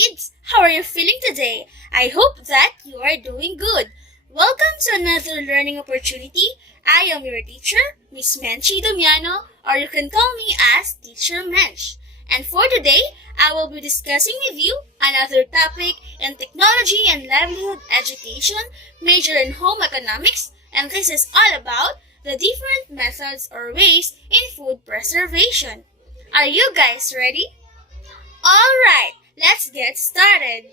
kids! How are you feeling today? I hope that you are doing good. Welcome to another learning opportunity. I am your teacher, Miss Menchi Domiano, or you can call me as Teacher Mench. And for today, I will be discussing with you another topic in technology and livelihood education, major in home economics, and this is all about the different methods or ways in food preservation. Are you guys ready? Alright, let's get started.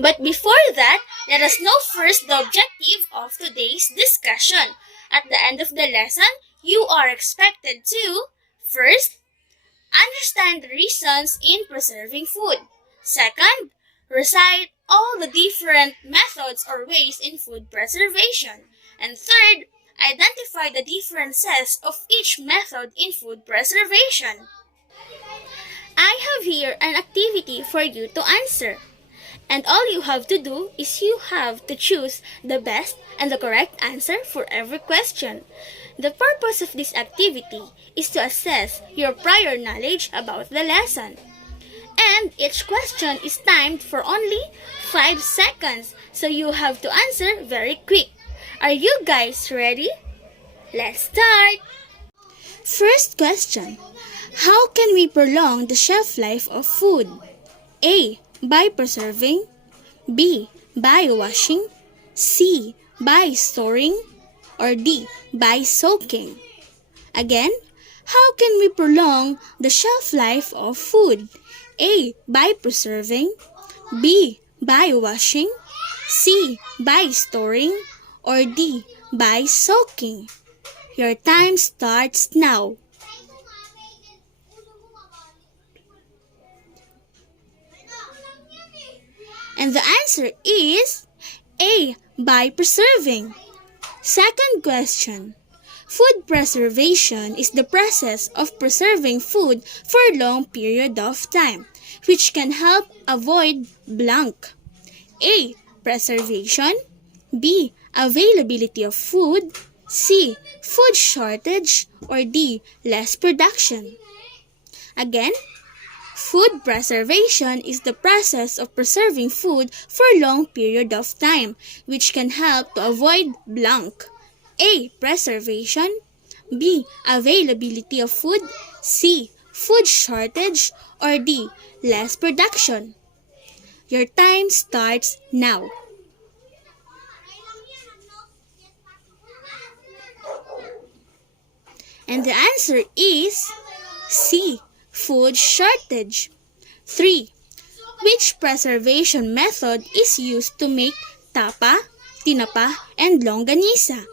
But before that, let us know first the objective of today's discussion. At the end of the lesson, you are expected to, first, understand the reasons in preserving food. Second, recite all the different methods or ways in food preservation. And third, identify the differences of each method in food preservation. I have here an activity for you to answer. And all you have to do is you have to choose the best and the correct answer for every question. The purpose of this activity is to assess your prior knowledge about the lesson. And each question is timed for only 5 seconds, so you have to answer very quick. Are you guys ready? Let's start! First question. How can we prolong the shelf life of food? A. By preserving. B. By washing. C. By storing. Or D. By soaking. Again, how can we prolong the shelf life of food? A. By preserving. B. By washing. C. By storing. Or D. By soaking. Your time starts now. And the answer is A. By preserving. Second question. Food preservation is the process of preserving food for a long period of time, which can help avoid blank. A. Preservation. B. Availability of food. C. Food shortage. Or D. Less production. Again, food preservation is the process of preserving food for a long period of time, which can help to avoid blank. A. Preservation. B. Availability of food. C. Food shortage. Or D. Less production. Your time starts now. And the answer is C. Food shortage. 3. Which preservation method is used to make tapa, tinapa, and longanisa?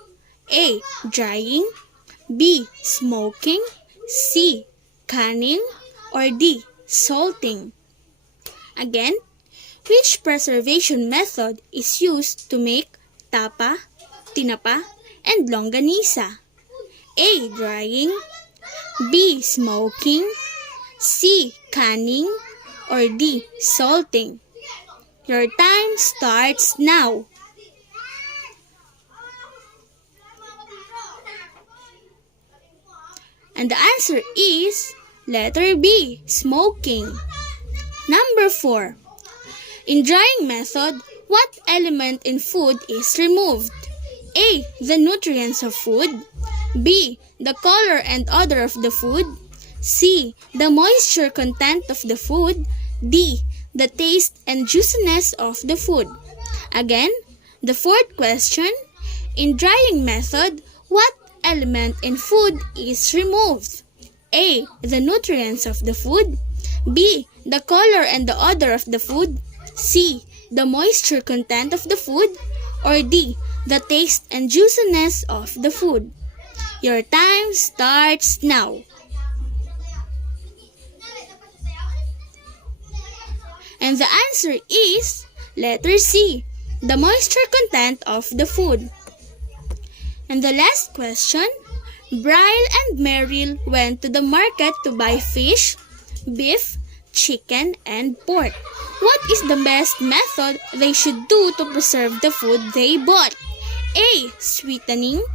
A. Drying. B. Smoking. C. Canning. Or D. Salting. Again, which preservation method is used to make tapa, tinapa, and longanisa? A. Drying. B. Smoking. C. Canning. Or D. Salting. Your time starts now. And the answer is letter B. Smoking. Number 4. In drying method, what element in food is removed? A. The nutrients of food. B. The color and odor of the food. C. The moisture content of the food. D. The taste and juiciness of the food. Again, the fourth question. In drying method, what element in food is removed? A. The nutrients of the food. B. The color and the odor of the food. C. The moisture content of the food. Or D. The taste and juiciness of the food. Your time starts now. And the answer is letter C. The moisture content of the food. And the last question. Brian and Meryl went to the market to buy fish, beef, chicken, and pork. What is the best method they should do to preserve the food they bought? A. Sweetening.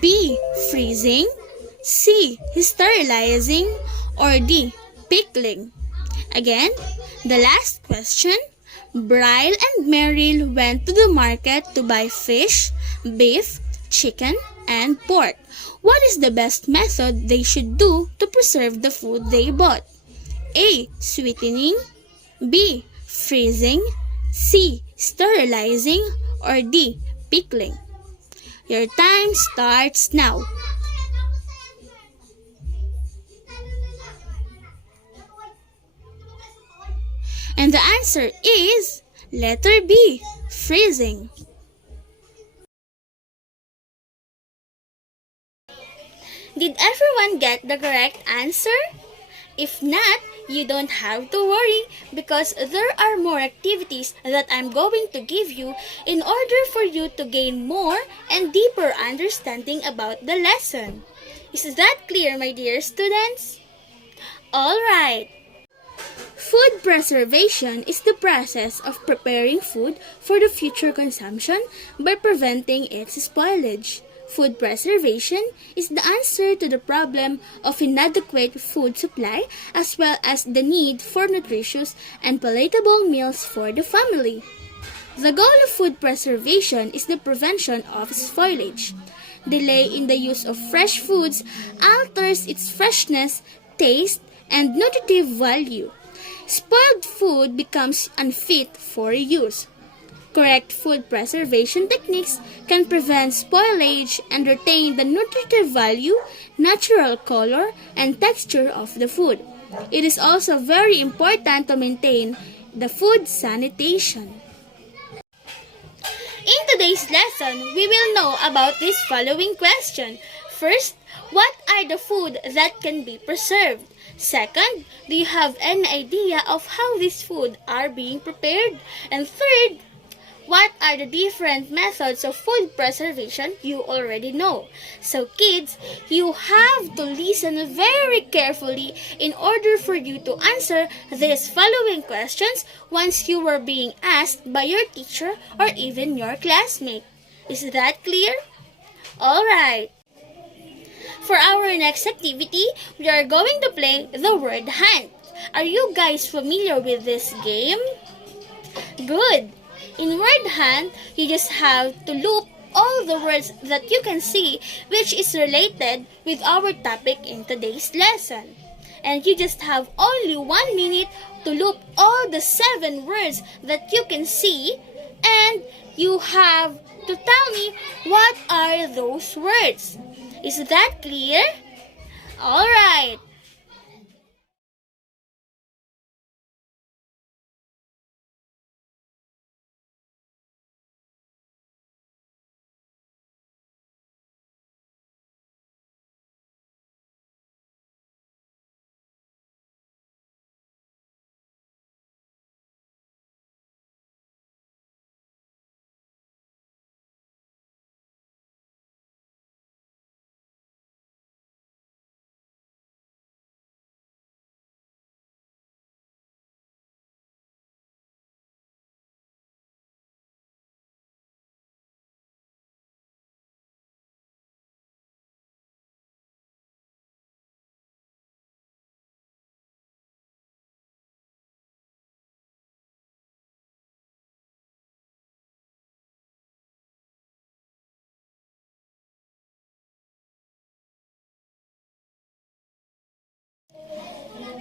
B. Freezing. C. Sterilizing. Or D. Pickling. Again, the last question. Bryle and Meryl went to the market to buy fish, beef, chicken, and pork. What is the best method they should do to preserve the food they bought? A. Sweetening, B. Freezing, C. Sterilizing, or D. Pickling. Your time starts now. And the answer is letter B, freezing. Did everyone get the correct answer? If not, you don't have to worry because there are more activities that I'm going to give you in order for you to gain more and deeper understanding about the lesson. Is that clear, my dear students? Alright. Food preservation is the process of preparing food for the future consumption by preventing its spoilage. Food preservation is the answer to the problem of inadequate food supply as well as the need for nutritious and palatable meals for the family. The goal of food preservation is the prevention of spoilage. Delay in the use of fresh foods alters its freshness, taste, and nutritive value. Spoiled food becomes unfit for use. Correct food preservation techniques can prevent spoilage and retain the nutritive value, natural color, and texture of the food. It is also very important to maintain the food sanitation. In today's lesson, we will know about this following question. First, what are the food that can be preserved? Second, do you have any idea of how these food are being prepared? And third, what are the different methods of food preservation you already know? So kids, you have to listen very carefully in order for you to answer these following questions once you were being asked by your teacher or even your classmate. Is that clear? Alright. For our next activity, we are going to play the word hunt. Are you guys familiar with this game? Good! In word hunt, you just have to loop all the words that you can see which is related with our topic in today's lesson. And you just have only 1 minute to loop all the 7 words that you can see, and you have to tell me what are those words. Is that clear? Alright.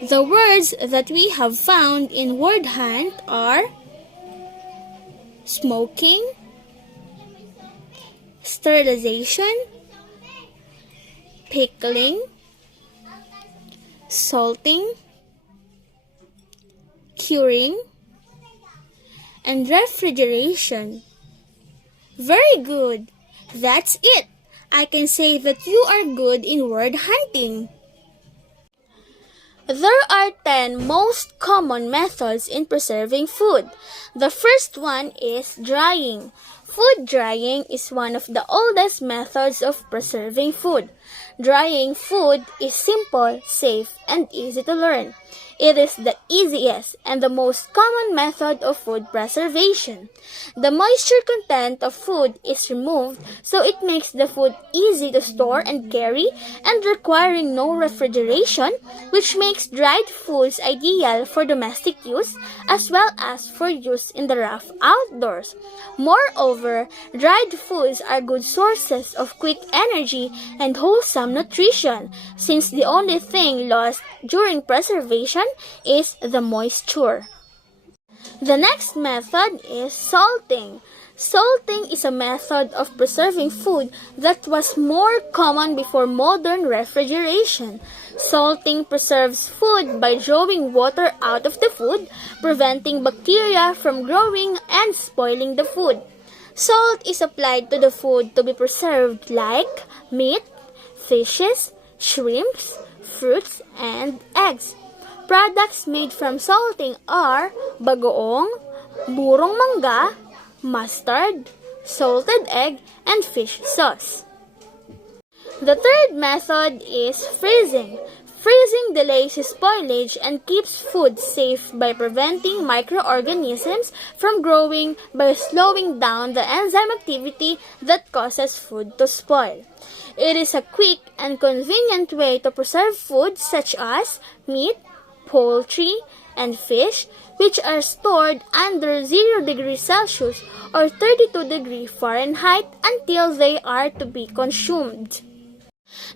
The words that we have found in word hunt are smoking, sterilization, pickling, salting, curing, and refrigeration. Very good. That's it. I can say that you are good in word hunting. There are 10 most common methods in preserving food. The first one is drying. Food drying is one of the oldest methods of preserving food. Drying food is simple, safe, and easy to learn. It is the easiest and the most common method of food preservation. The moisture content of food is removed so it makes the food easy to store and carry and requiring no refrigeration, which makes dried foods ideal for domestic use as well as for use in the rough outdoors. Moreover, dried foods are good sources of quick energy and wholesome nutrition, since the only thing lost during preservation is the moisture. The next method is salting. Salting is a method of preserving food that was more common before modern refrigeration. Salting preserves food by drawing water out of the food, preventing bacteria from growing and spoiling the food. Salt is applied to the food to be preserved like meat, fishes, shrimps, fruits, and eggs. Products made from salting are bagoong, burong mangga, mustard, salted egg, and fish sauce. The third method is freezing. Freezing delays spoilage and keeps food safe by preventing microorganisms from growing by slowing down the enzyme activity that causes food to spoil. It is a quick and convenient way to preserve foods such as meat, poultry, and fish, which are stored under 0 degrees Celsius or 32 degrees Fahrenheit until they are to be consumed.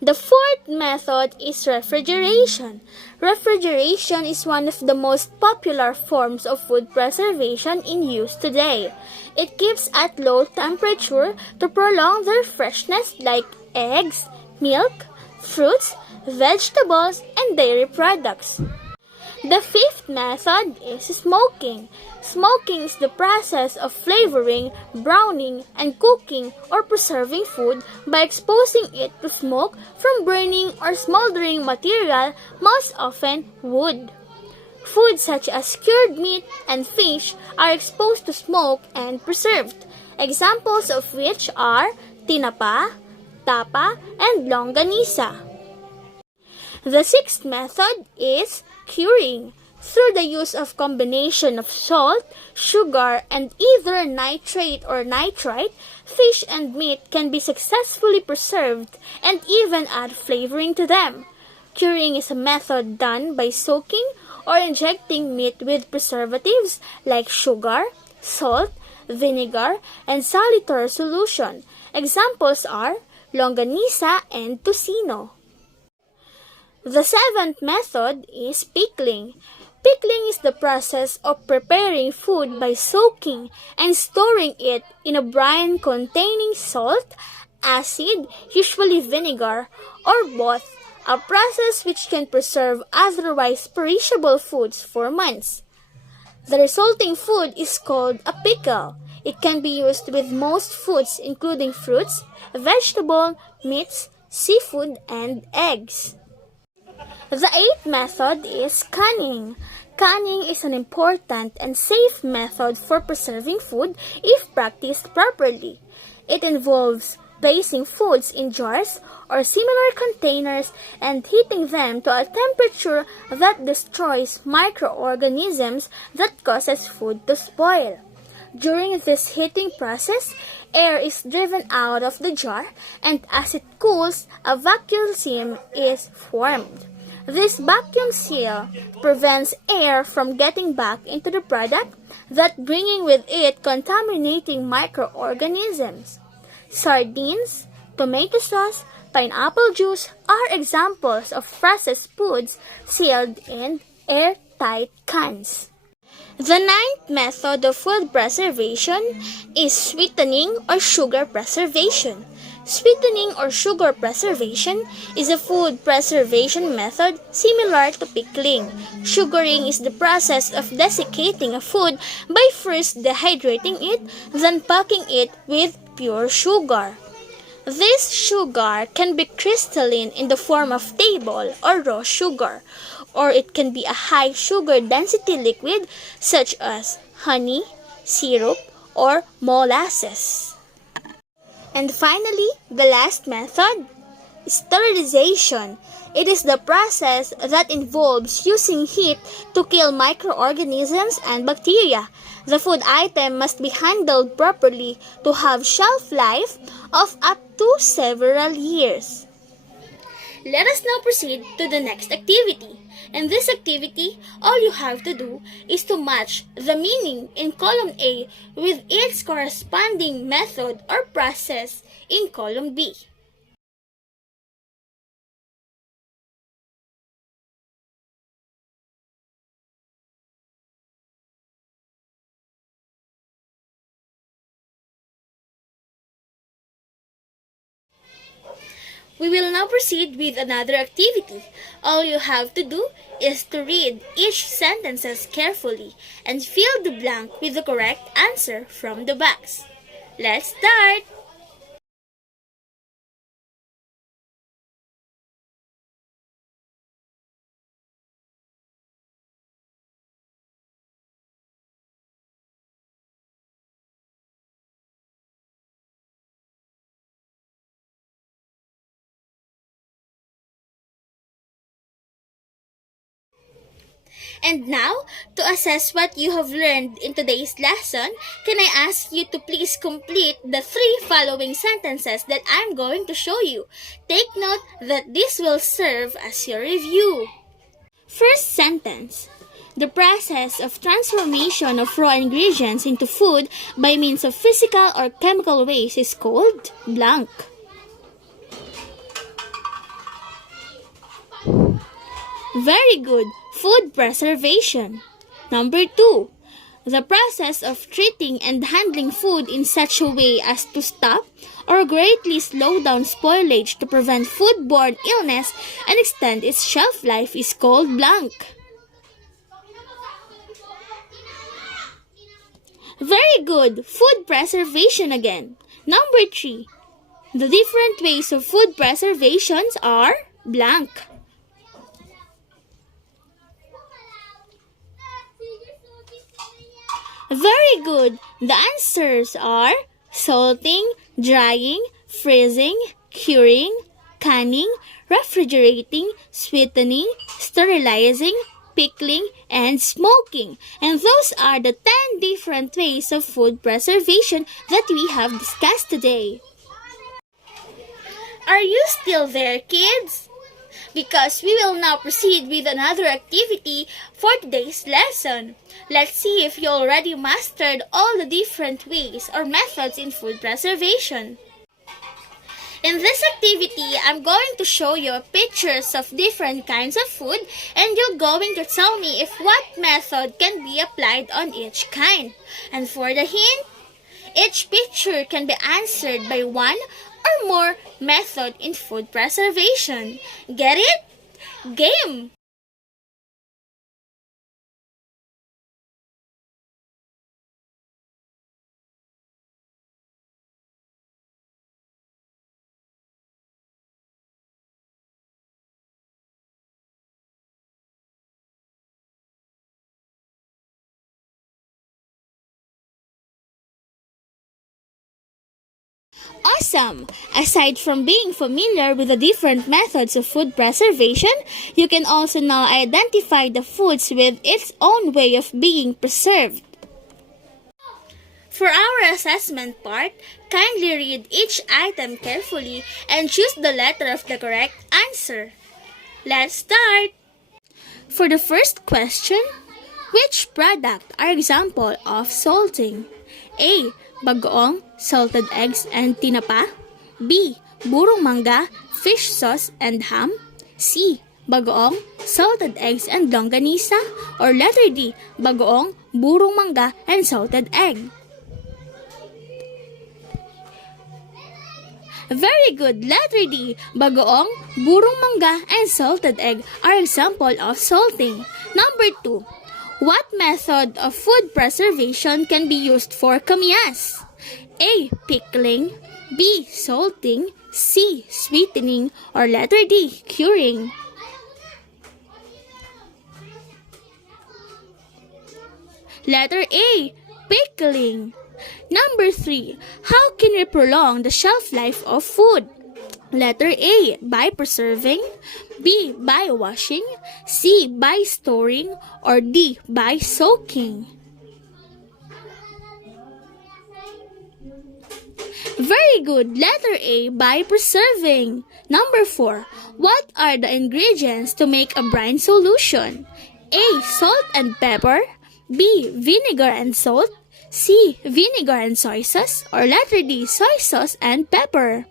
The fourth method is refrigeration. Refrigeration is one of the most popular forms of food preservation in use today. It keeps at low temperature to prolong their freshness like eggs, milk, fruits, vegetables, and dairy products. The fifth method is smoking. Smoking is the process of flavoring, browning, and cooking or preserving food by exposing it to smoke from burning or smoldering material, most often wood. Foods such as cured meat and fish are exposed to smoke and preserved, examples of which are tinapa, tapa, and longanisa. The sixth method is curing. Through the use of combination of salt, sugar, and either nitrate or nitrite, fish and meat can be successfully preserved and even add flavoring to them. Curing is a method done by soaking or injecting meat with preservatives like sugar, salt, vinegar, and saltwater solution. Examples are longanisa and tocino. The seventh method is pickling. Pickling is the process of preparing food by soaking and storing it in a brine containing salt, acid, usually vinegar, or both, a process which can preserve otherwise perishable foods for months. The resulting food is called a pickle. It can be used with most foods including fruits, vegetables, meats, seafood, and eggs. The eighth method is canning. Canning is an important and safe method for preserving food if practiced properly. It involves placing foods in jars or similar containers and heating them to a temperature that destroys microorganisms that causes food to spoil. During this heating process, air is driven out of the jar, and as it cools, a vacuum seal is formed. This vacuum seal prevents air from getting back into the product, that bringing with it contaminating microorganisms. Sardines, tomato sauce, pineapple juice are examples of processed foods sealed in airtight cans. The ninth method of food preservation is sweetening or sugar preservation. Sweetening or sugar preservation is a food preservation method similar to pickling. Sugaring is the process of desiccating a food by first dehydrating it, then packing it with pure sugar. This sugar can be crystalline in the form of table or raw sugar, or it can be a high sugar density liquid such as honey, syrup, or molasses. And finally, the last method, sterilization. It is the process that involves using heat to kill microorganisms and bacteria. The food item must be handled properly to have shelf life of up to several years. Let us now proceed to the next activity. In this activity, all you have to do is to match the meaning in column A with its corresponding method or process in column B. We will now proceed with another activity. All you have to do is to read each sentences carefully and fill the blank with the correct answer from the box. Let's start! And now, to assess what you have learned in today's lesson, can I ask you to please complete the 3 following sentences that I'm going to show you. Take note that this will serve as your review. First sentence. The process of transformation of raw ingredients into food by means of physical or chemical ways is called blank. Very good. Food preservation. Number 2. The process of treating and handling food in such a way as to stop or greatly slow down spoilage to prevent foodborne illness and extend its shelf life is called blank. Very good. Food preservation again. Number 3. The different ways of food preservations are blank. Very good. The answers are salting, drying, freezing, curing, canning, refrigerating, sweetening, sterilizing, pickling, and smoking. And those are the 10 different ways of food preservation that we have discussed today. Are you still there, kids? Because we will now proceed with another activity for today's lesson. Let's see if you already mastered all the different ways or methods in food preservation. In this activity, I'm going to show you pictures of different kinds of food and you're going to tell me if what method can be applied on each kind. And for the hint, each picture can be answered by one or more method in food preservation. Get it? Game! Awesome! Aside from being familiar with the different methods of food preservation, you can also now identify the foods with its own way of being preserved. For our assessment part, kindly read each item carefully and choose the letter of the correct answer. Let's start! For the first question, which product are example of salting? A. Bagoong, salted eggs and tinapa. B. Burong mangga, fish sauce and ham. C. Bagoong, salted eggs and longganisa. Or letter D. Bagoong, burong mangga and salted egg. Very good. Letter D. Bagoong, burong mangga and salted egg are example of salting. Number 2. What method of food preservation can be used for kamyas? A. Pickling. B. Salting. C. Sweetening. Or letter D. Curing. Letter A. Pickling. Number 3. How can we prolong the shelf life of food? Letter A, by preserving, B, by washing, C, by storing, or D, by soaking. Very good. Letter A, by preserving. Number 4. What are the ingredients to make a brine solution? A, salt and pepper. B, vinegar and salt. C, vinegar and soy sauce. Or letter D, soy sauce and pepper.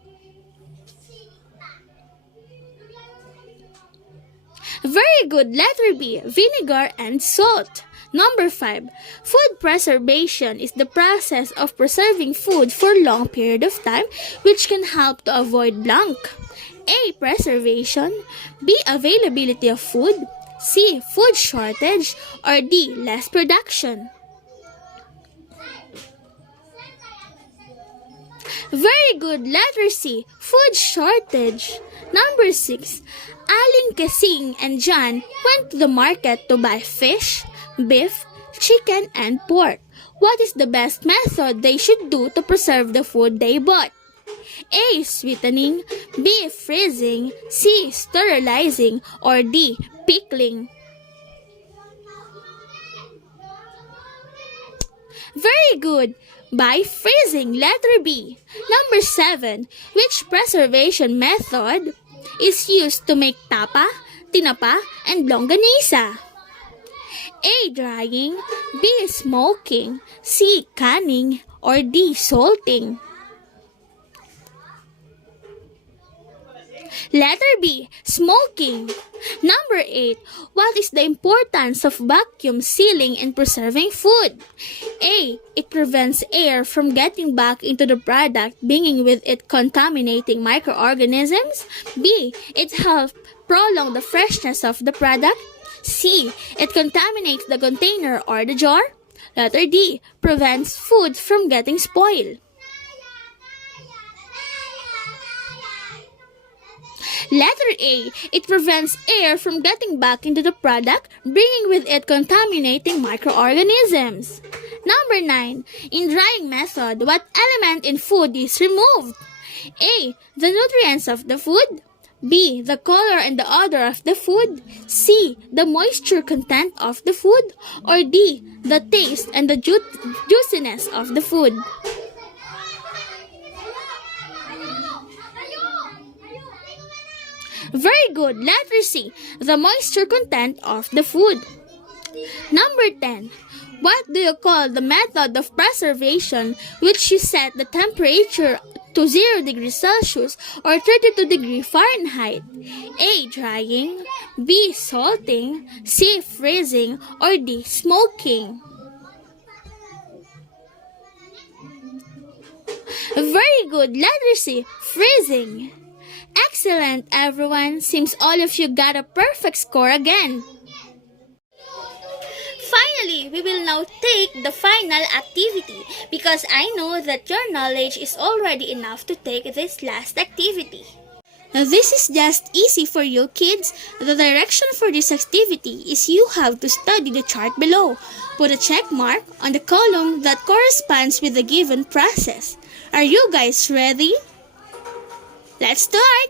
Very good. Letter B, vinegar and salt. Number 5. Food preservation is the process of preserving food for a long period of time which can help to avoid blank. A, preservation. B, availability of food. C, food shortage. Or D, less production. Very good. Letter C, food shortage. Number 6. Aling, Kasing, and John went to the market to buy fish, beef, chicken, and pork. What is the best method they should do to preserve the food they bought? A, sweetening. B, freezing. C, sterilizing. Or D, pickling. Very good. By freezing. Letter B. Number 7. Which preservation method is used to make tapa, tinapa, and longganisa? A, drying. B, smoking. C, canning. Or D, salting. Letter B, smoking. Number 8. What is the importance of vacuum sealing in preserving food? A, it prevents air from getting back into the product, bringing with it contaminating microorganisms. B, it helps prolong the freshness of the product. C, it contaminates the container or the jar. Letter D, prevents food from getting spoiled. Letter A, it prevents air from getting back into the product, bringing with it contaminating microorganisms. Number 9. In drying method, what element in food is removed? A, the nutrients of the food. B, the color and the odor of the food. C, the moisture content of the food. Or D, the taste and the juiciness of the food. Very good. Letter C, the moisture content of the food. Number 10. What do you call the method of preservation which you set the temperature to 0 degrees Celsius or 32 degrees Fahrenheit? A, drying. B, salting. C, freezing. Or D, smoking. Very good. Letter C, freezing. Excellent, everyone. Seems all of you got a perfect score again. Finally, we will now take the final activity because I know that your knowledge is already enough to take this last activity. Now, this is just easy for you kids. The direction for this activity is you have to study the chart below. Put a check mark on the column that corresponds with the given process. Are you guys ready? Let's start!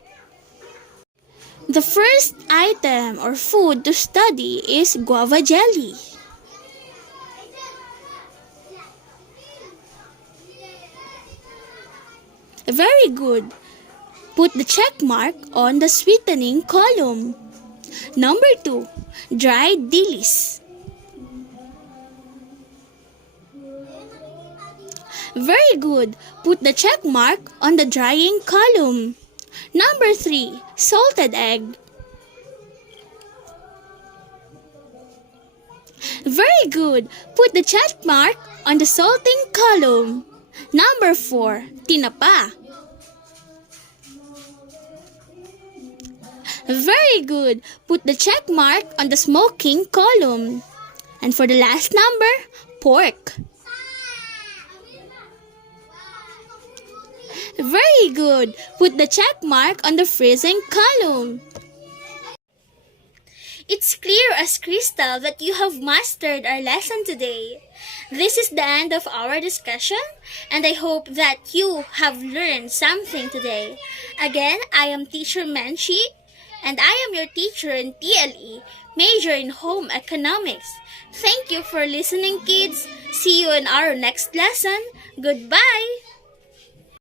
The first item or food to study is guava jelly. Very good. Put the check mark on the sweetening column. Number 2, dried dilis. Very good. Put the check mark on the drying column. Number 3, salted egg. Very good. Put the check mark on the salting column. Number 4, tinapa. Very good. Put the check mark on the smoking column. And for the last number, pork. Very good. Put the check mark on the freezing column. It's clear as crystal that you have mastered our lesson today. This is the end of our discussion, and I hope that you have learned something today. Again, I am Teacher Menchi, and I am your teacher in TLE, major in Home Economics. Thank you for listening, kids. See you in our next lesson. Goodbye!